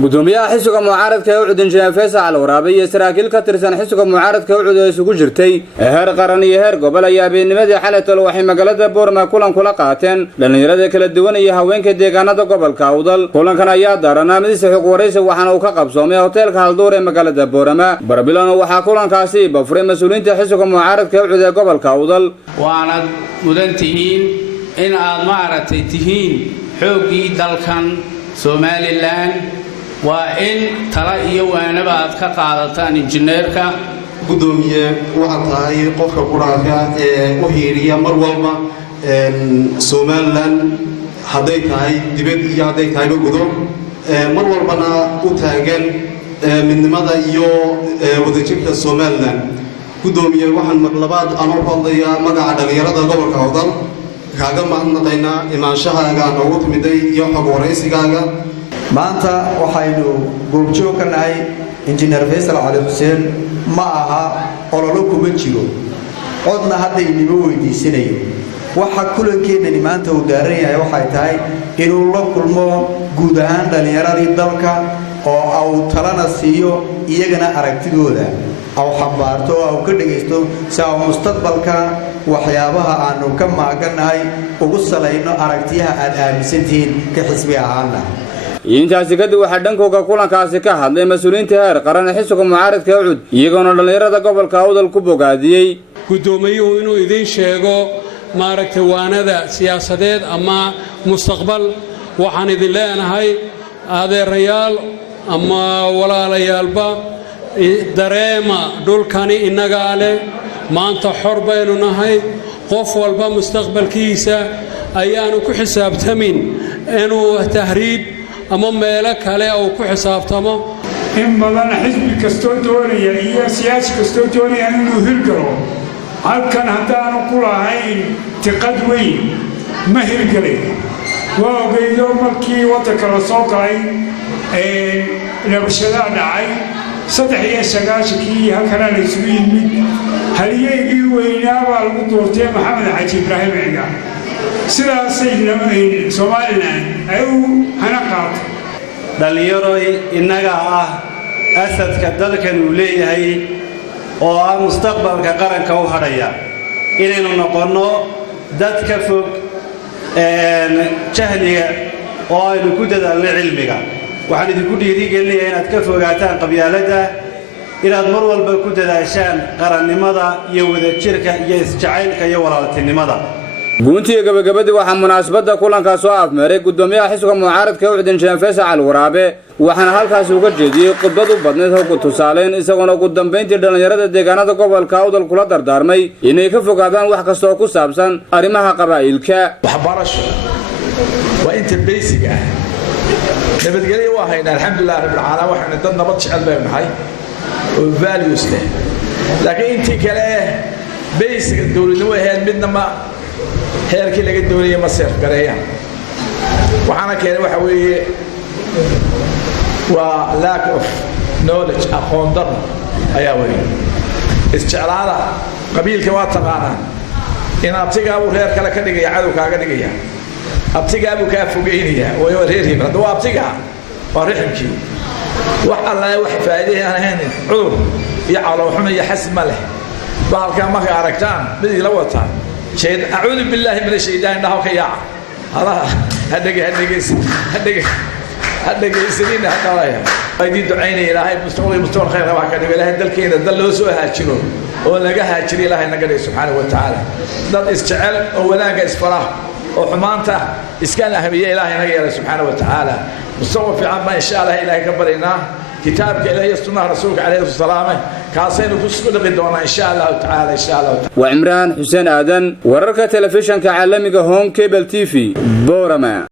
gudoomiyaha xisbiga mucaaradka ee Ucud Injineer Faysal Al-Waraabi iyo saraakiil ka tirsan xisbiga mucaaradka Ucud ee isugu jirtay heer qaran iyo heer gobol ayaa beennimadii xalay talo waxay magaalada Boorama kulan kula qaateen dhalinyarada kala duwan iyo haweenka deegaanada gobolka Awdal. Kulankan ayaa daaranaa mid saxiix wareysi waxaana uu ka qabsoomay hoteelka Halduur ee magaalada Boorama. Barbilano waxaa kulankaasi bafuray mas'uuliyiinta xisbiga mucaaradka ee Ucud ee gobolka Awdal. waana mudantihiin in aad maaragtay tihiin xoogii dalkan Somaliland waa in tala iyo waanaba aad ka qaadataan injineerka gudoomiye waxa tahay qofka quraanka ee u hiiriya mar walba Somaliland haday tahay dibad iyo haday tahay gudo mar walbana u taagan midnimada iyo wadajirka Somaliland. gudoomiye waxaan mar labaad aan u hadlayaa magaca dhalinyarada gobolka Awdal kaaga mahadnaqaynaa imaanshahaga noogu timiday iyo xog wareysigaaga. maanta waxaynu goobjoog ka nahay Injineer Faysal Ali Hussein ma aha ololo kuma jiro codna hadda inimo weydiisanayo waxa kulankeennani maanta uu daaran yahay waxay tahay inuu la kulmo guud ahaan dhalinyaradii dalka oo uu talana siiyo iyagana aragtidooda أو حبارته أو كدقيستو ساو مستقبلك وحيابها أنو كم معقناي وقصة لأنه أركتيها الآمسنتين كحسبها عنا intaasi kadib waxa dhankooda kulankaasi ka hadlay mas'uuliyiinta heer qaran ee xisbiga mucaaradka ee Ucud iyagoo dhalinyarada gobolka Awdal ku bogaadiyay gudoomiyuhu inuu idin sheego maaragtay waanada siyaasadeed ama mustaqbal waxaan idin leenahay adeerayaal ama walaalayaalba dareema dhulkani inaga leh maanta xor baynu nahay qof walba mustaqbalkiisa ayaanu ku xisaabtamin inuu tahriib ama meelo kale oo ku xisaabtamo in badan xisbi kasto doonaya iyo siyaasi kasto doonaya inuu hirgalo halkan hadaan ku lahayn tiqad weyn ma hirgalay waa ogeeyo markii wadanka la soo galay nabashada dhacay saddex iyo sagaashii halkan la isugu yimid halyeegii weynaa baa lagu doortay Maxamed Xaji Ibraahim Ciga sidaasay Somaliland ay u hanaqaad dhalinyarooy inaga ah asadka dalkan uu leeyahay oo ah mustaqbalka qaranka u hadhaya inaynu noqono dad ka fog jahliga oo aynu ku dadaalno cilmiga waxaan idinku dhiirigelinayaa inaad ka fogaataan qabyaaladda inaad mar walba ku dadaashaan qarannimada iyo wadajirka iyo isjacaylka iyo walaaltinimada. guuntii gabagabadii waxaa munaasabada kulanka soo afmeeray gudoomiyaha xisbiga mucaaradka ee Ucud Injineer Faysal Al-Waraabi waxaana halkaas uga jeediyay khudbad u badneed oo ku tusaaleyn isagoo ugu dambeyntii dhalinyarada deegaanada gobolka Awdal kula dardaarmay inay ka fogaadaan wax kasta oo ku saabsan arrimaha qabaa'ilka. waxbarasho waa inta basic ah nabadgelyo waa haynaa alxamdulillaah rabbil caalamiin waxaan dad nabad jecel baan nahay oo values leh laakiin intii kale basic dawladnimo ahayd midna ma heerkii laga doonayay ma seef gareeyaan waxaana keenay waxa weeye waa lack of knowledge aqoon darro ayaa weeye isjeclaada qabiilka waa taqaanaa in abtigaabu reer kale ka dhigaya cadow kaaga dhigaya abtigaabu ka fogeynaya way reerihii hadda waa abtigaa waa riximkii wax alla wax faa'iido aan ahayn cudur iyo calooxumo iyo xasma leh bahalka ma ka aragtaan mid la wata شيء أعوذ بالله من الشيطان ده كيا هذا هدق سنين هذا أيدي دعيني إلهي مستوى خير وهكذا إلهي دلكينا دلوا سوى هاتشرون ولا جه هاتشري إلهي نقدر سبحانه وتعالى ضد استعل ولا جس فرح وحمانته إسكان أهمية إلهي نقدر سبحانه وتعالى مستوى في عام إن شاء الله إلهي كبرنا كتابك إلهي السنة رسولك عليه الصلاة كاسين وكسر قدونا إن شاء الله تعالى إن شاء الله. وعمران حسين آدن ورقة تلفزيون كعالمي هون كيبل تي في بورما.